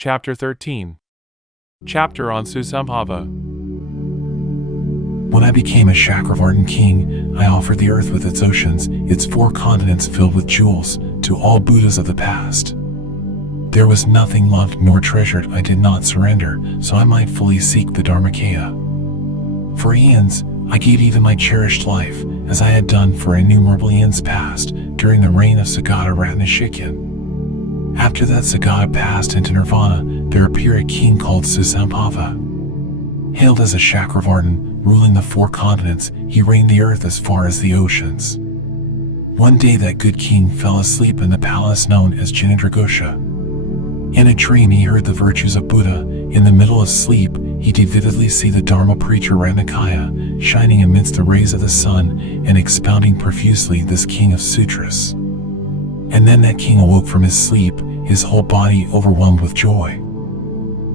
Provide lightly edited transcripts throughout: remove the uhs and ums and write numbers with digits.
Chapter 13. Chapter on Susambhava. When I became a Chakravartin king, I offered the earth with its oceans, its 4 continents filled with jewels, to all Buddhas of the past. There was nothing loved nor treasured I did not surrender, so I might fully seek the Dharmakaya. For eons, I gave even my cherished life, as I had done for innumerable eons past, during the reign of Sagata Ratnashikyan. After that Sagata passed into nirvana, there appeared a king called Susambhava. Hailed as a Chakravartin, ruling the 4 continents, he reigned the earth as far as the oceans. One day that good king fell asleep in the palace known as Jinadraghosha. In a dream he heard the virtues of Buddha. In the middle of sleep, he did vividly see the Dharma preacher Ratnakaya, shining amidst the rays of the sun, and expounding profusely this king of sutras. And then that king awoke from his sleep, his whole body overwhelmed with joy.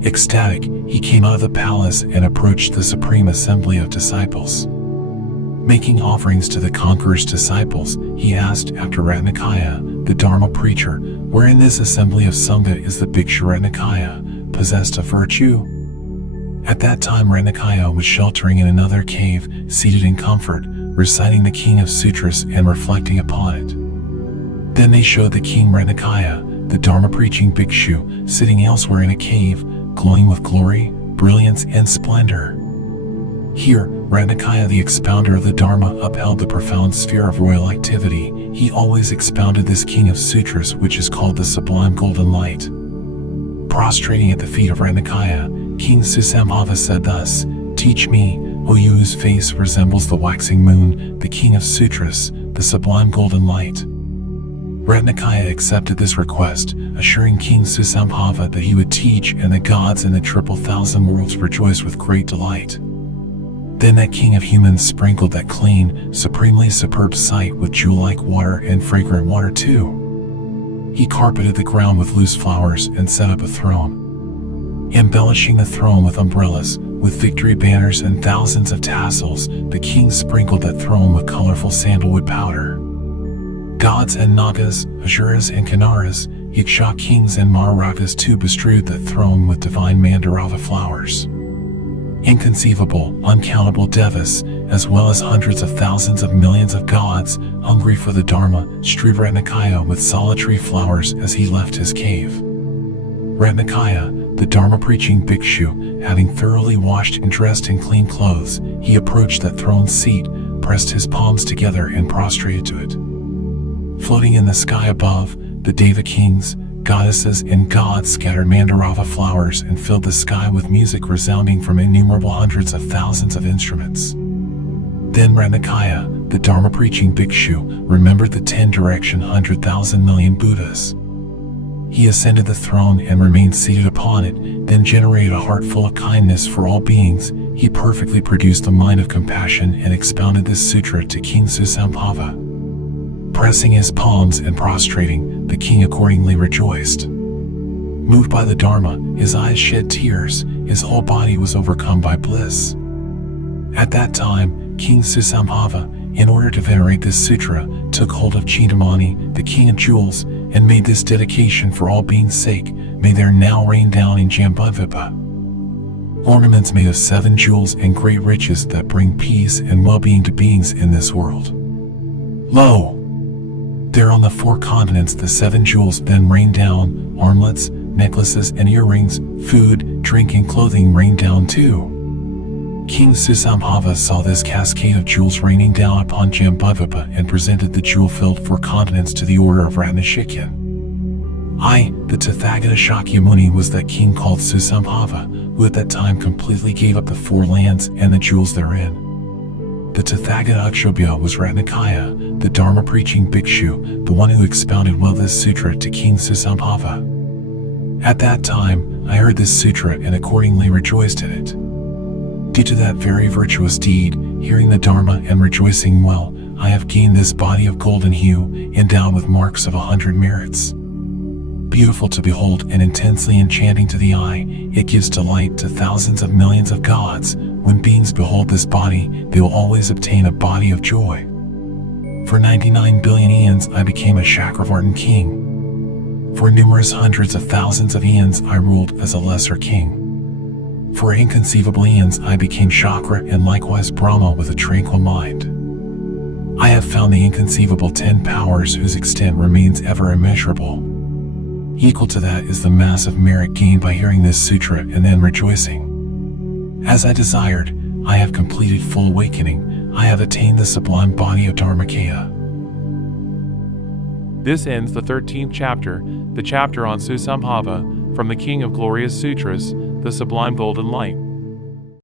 Ecstatic, he came out of the palace and approached the supreme assembly of disciples. Making offerings to the conqueror's disciples, he asked after Ratnakaya, the Dharma preacher, where in this assembly of Sangha is the Bhikshu Ratnakaya, possessed of virtue? At that time Ratnakaya was sheltering in another cave, seated in comfort, reciting the King of Sutras and reflecting upon it. Then they showed the King Ratnakaya, the Dharma preaching Bhikshu, sitting elsewhere in a cave, glowing with glory, brilliance, and splendor. Here, Ratnakaya, the expounder of the Dharma, upheld the profound sphere of royal activity. He always expounded this King of Sutras, which is called the Sublime Golden Light. Prostrating at the feet of Ratnakaya, King Susambhava said thus, "Teach me, O you whose face resembles the waxing moon, the King of Sutras, the Sublime Golden Light." Ratnakaya accepted this request, assuring King Susambhava that he would teach, and the gods in the 1,000 worlds rejoiced with great delight. Then that king of humans sprinkled that clean, supremely superb sight with jewel-like water and fragrant water too. He carpeted the ground with loose flowers and set up a throne. Embellishing the throne with umbrellas, with victory banners and thousands of tassels, the king sprinkled that throne with colorful sandalwood powder. Gods and Nagas, Asuras and Kinnaras, Yaksha kings and Maharajas too bestrewed that throne with divine Mandarava flowers. Inconceivable, uncountable devas, as well as hundreds of thousands of millions of gods, hungry for the Dharma, strewed Ratnakaya with solitary flowers as he left his cave. Ratnakaya, the Dharma-preaching Bhikshu, having thoroughly washed and dressed in clean clothes, he approached that throne seat, pressed his palms together and prostrated to it. Floating in the sky above, the Deva kings, goddesses, and gods scattered Mandarava flowers and filled the sky with music resounding from innumerable hundreds of thousands of instruments. Then Ratnakaya, the Dharma-preaching Bhikshu, remembered the 10-direction 100,000 million Buddhas. He ascended the throne and remained seated upon it, then generated a heart full of kindness for all beings. He perfectly produced a mind of compassion and expounded this sutra to King Susambhava. Pressing his palms and prostrating, the king accordingly rejoiced. Moved by the Dharma, his eyes shed tears, his whole body was overcome by bliss. At that time, King Susambhava, in order to venerate this sutra, took hold of Chintamani, the king of jewels, and made this dedication for all beings' sake: may there now rain down in Jambudvipa ornaments made of 7 jewels and great riches that bring peace and well-being to beings in this world. Lo! There on the 4 continents the 7 jewels then rained down, armlets, necklaces and earrings, food, drink and clothing rained down too. King Susambhava saw this cascade of jewels raining down upon Jambudvipa and presented the jewel-filled 4 continents to the order of Ratnashikyan. I, the Tathagata Shakyamuni, was that king called Susambhava, who at that time completely gave up the 4 lands and the jewels therein. The Tathagata Akshobhya was Ratnakaya, the Dharma-preaching Bhikshu, the one who expounded well this sutra to King Susambhava. At that time, I heard this sutra and accordingly rejoiced in it. Due to that very virtuous deed, hearing the Dharma and rejoicing well, I have gained this body of golden hue, endowed with marks of 100 merits. Beautiful to behold and intensely enchanting to the eye, it gives delight to thousands of millions of gods. When beings behold this body, they will always obtain a body of joy. For 99 billion eons I became a Chakravartin king. For numerous hundreds of thousands of eons I ruled as a lesser king. For inconceivable eons I became Chakra and likewise Brahma with a tranquil mind. I have found the inconceivable 10 powers whose extent remains ever immeasurable. Equal to that is the massive merit gained by hearing this sutra and then rejoicing. As I desired, I have completed full awakening. I have attained the sublime body of Dharmakaya. This ends the 13th chapter, the chapter on Susambhava, from the King of Glorious Sutras, the Sublime Golden Light.